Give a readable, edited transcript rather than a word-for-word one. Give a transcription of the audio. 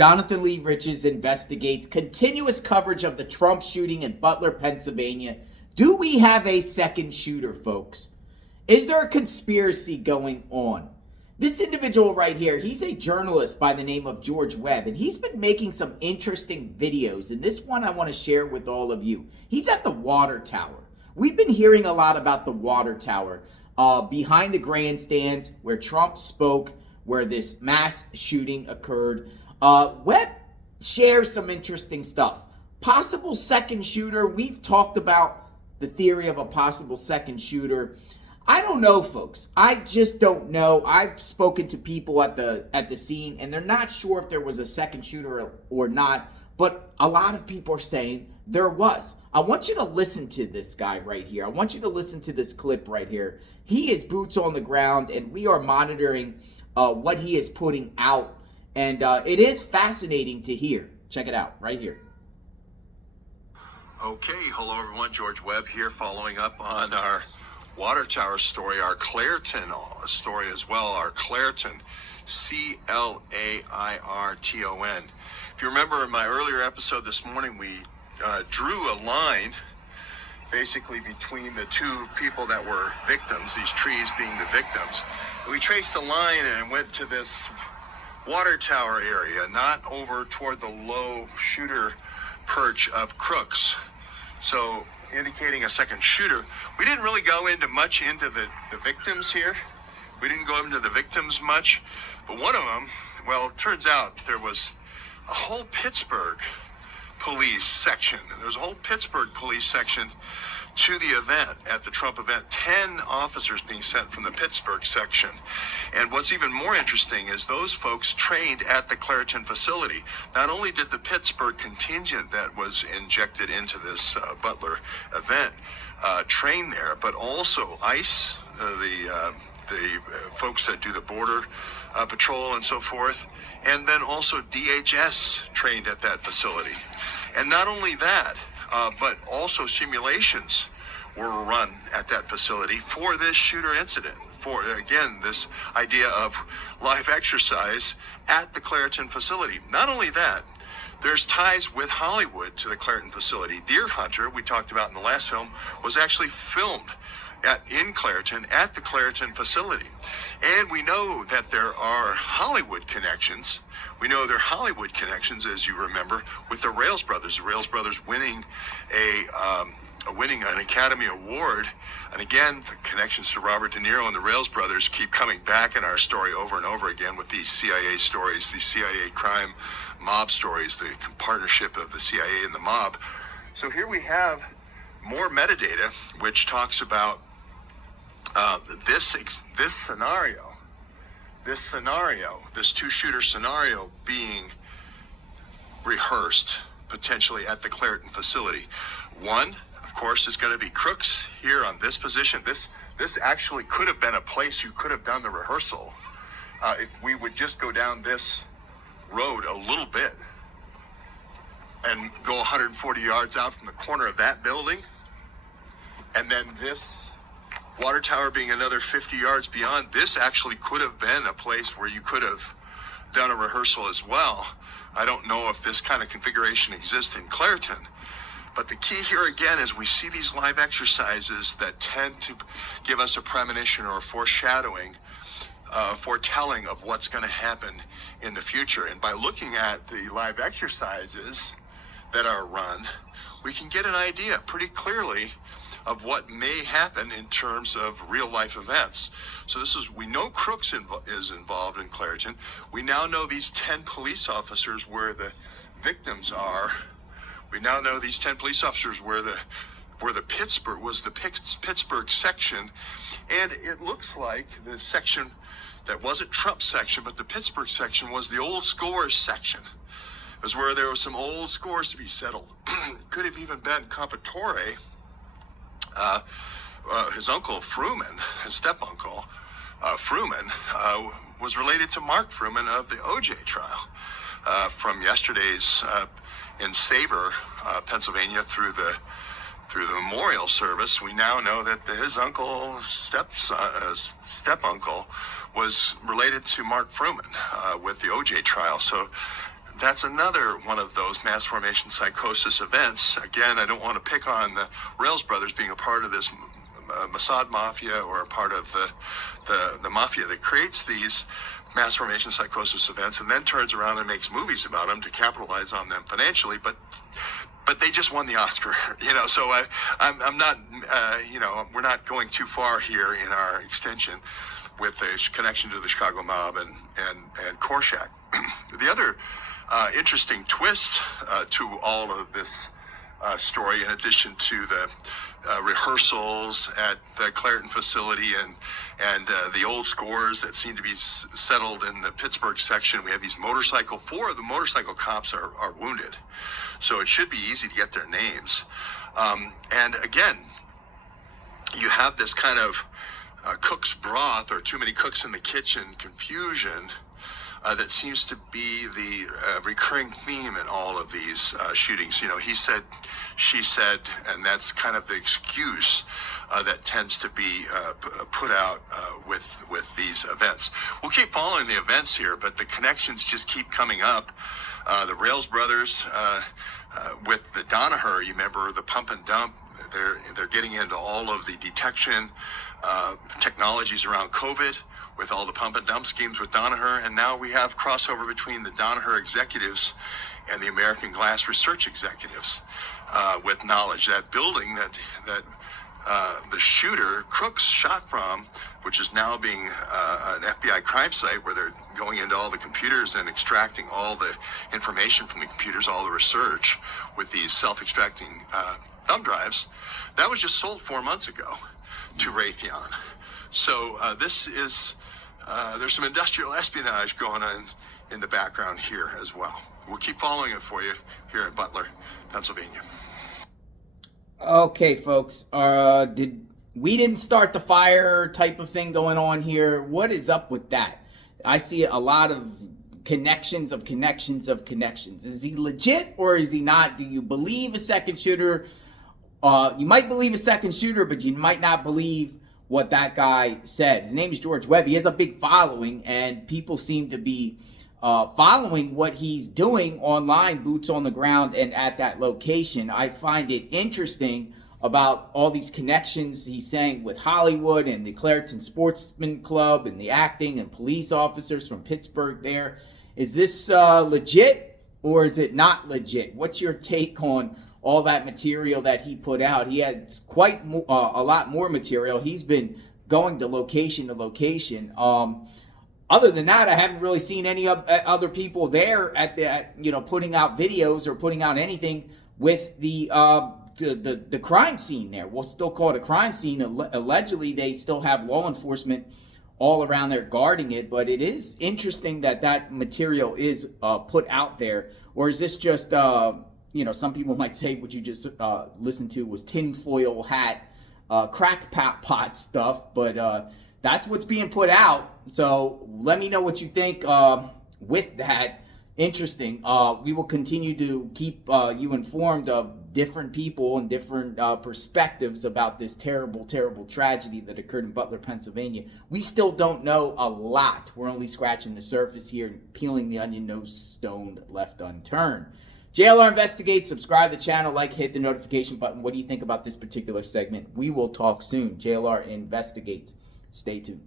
Jonathan Lee Riches investigates continuous coverage of the Trump shooting in Butler, Pennsylvania. Do we have a second shooter, folks? Is there a conspiracy going on? This individual right here, he's a journalist by the name of George Webb, and he's been making some interesting videos, and this one I want to share with all of you. He's at the water tower. We've been hearing a lot about the water tower behind the grandstands where Trump spoke, where this mass shooting occurred. Webb shares some interesting stuff. Possible second shooter. We've talked about the theory of a possible second shooter. I don't know, folks. I just don't know. I've spoken to people at the scene, and they're not sure if there was a second shooter or not, but a lot of people are saying there was. I want you to listen to this guy right here. I want you to listen to this clip right here. He is boots on the ground, and we are monitoring what he is putting out, and it is fascinating to hear. Check it out right here. Okay, hello everyone. George Webb here, following up on our water tower story, our Clairton story as well, our Clairton, Clairton. If you remember in my earlier episode this morning, we drew a line basically between the two people that were victims, these trees being the victims. We traced a line and went to this water tower area, not over toward the low shooter perch of Crooks. So indicating a second shooter. We didn't really go into much into the victims here. We didn't go into the victims much, but one of them, well, it turns out there was a whole Pittsburgh police section. There's a whole Pittsburgh police section to the event, at the Trump event, 10 officers being sent from the Pittsburgh section. And what's even more interesting is those folks trained at the Clairton facility. Not only did the Pittsburgh contingent that was injected into this Butler event train there, but also ICE, the folks that do the border patrol and so forth, and then also DHS trained at that facility. And not only that, but also simulations were run at that facility for this shooter incident. For, again, this idea of live exercise at the Clairton facility. Not only that, there's ties with Hollywood to the Clairton facility. Deer Hunter, we talked about in the last film, was actually filmed in Clairton at the Clairton facility. And we know that there are Hollywood connections. We know there are Hollywood connections, as you remember, with the Rails Brothers. The Rails Brothers winning winning an Academy Award. And again, the connections to Robert De Niro and the Rails Brothers keep coming back in our story over and over again with these CIA stories, these CIA crime mob stories, the partnership of the CIA and the mob. So here we have more metadata, which talks about this scenario, this two-shooter scenario being rehearsed potentially at the Clairton facility. One, of course, is going to be Crooks here on this position. This actually could have been a place you could have done the rehearsal if we would just go down this road a little bit and go 140 yards out from the corner of that building, and then this water tower being another 50 yards beyond. This actually could have been a place where you could have done a rehearsal as well. I don't know if this kind of configuration exists in Clairton, but the key here again is we see these live exercises that tend to give us a premonition or a foreshadowing, foretelling of what's going to happen in the future. And by looking at the live exercises that are run, we can get an idea pretty clearly of what may happen in terms of real life events. So we know Crooks is involved in Clairton. We now know these 10 police officers where the victims are. We now know these 10 police officers where the Pittsburgh section, and it looks like the section that wasn't Trump's section, but the Pittsburgh section was the old scores section. It was where there was some old scores to be settled. Could have even been Comperatore. His uncle Fruman, his step-uncle Fruman, was related to Mark Fruman of the OJ trial from yesterday's in Savor, Pennsylvania, through the memorial service. We now know that his uncle, step-uncle, was related to Mark Fruman with the OJ trial. So that's another one of those mass formation psychosis events. Again, I don't want to pick on the Rails brothers being a part of this Mossad mafia or a part of the mafia that creates these mass formation psychosis events and then turns around and makes movies about them to capitalize on them financially. But they just won the Oscar, so I'm not, we're not going too far here in our extension with a connection to the Chicago mob and Korshak. The other interesting twist to all of this story, in addition to the rehearsals at the Clareton facility and the old scores that seem to be settled in the Pittsburgh section, we have these four of the motorcycle cops are wounded. So it should be easy to get their names. And again, you have this kind of cook's broth or too many cooks in the kitchen confusion that seems to be the recurring theme in all of these shootings. He said, she said, and that's kind of the excuse that tends to be put out with these events. We'll keep following the events here, but the connections just keep coming up. The Rails brothers with the Danaher, you remember the pump and dump, they're getting into all of the detection technologies around COVID with all the pump and dump schemes with Danaher, and now we have crossover between the Danaher executives and the American Glass research executives with knowledge. That building that the shooter Crooks shot from, which is now being an FBI crime site where they're going into all the computers and extracting all the information from the computers, all the research with these self-extracting thumb drives, that was just sold 4 months ago to Raytheon. So this is, there's some industrial espionage going on in the background here as well. We'll keep following it for you here in Butler, Pennsylvania. Okay, folks, we didn't start the fire type of thing going on here. What is up with that? I see a lot of connections of connections of connections. Is he legit or is he not? Do you believe a second shooter? You might believe a second shooter, but you might not believe what that guy said. His name is George Webb. He has a big following, and people seem to be following what he's doing online, boots on the ground and at that location. I find it interesting about all these connections he's saying with Hollywood and the Clareton Sportsman Club and the acting and police officers from Pittsburgh there. Is this legit or is it not legit? What's your take on all that material that he put out? He had quite a lot more material. He's been going to location to location. Other than that, I haven't really seen any other people there putting out videos or putting out anything with the crime scene there. We'll still call it a crime scene. Allegedly, they still have law enforcement all around there guarding it, but it is interesting that material is put out there. Or is this just, some people might say what you just listened to was tinfoil hat, crack pot stuff, but that's what's being put out. So let me know what you think with that. Interesting. We will continue to keep you informed of different people and different perspectives about this terrible, terrible tragedy that occurred in Butler, Pennsylvania. We still don't know a lot. We're only scratching the surface here and peeling the onion, no stone left unturned. JLR Investigates. Subscribe to the channel, hit the notification button. What do you think about this particular segment? We will talk soon. JLR Investigates. Stay tuned.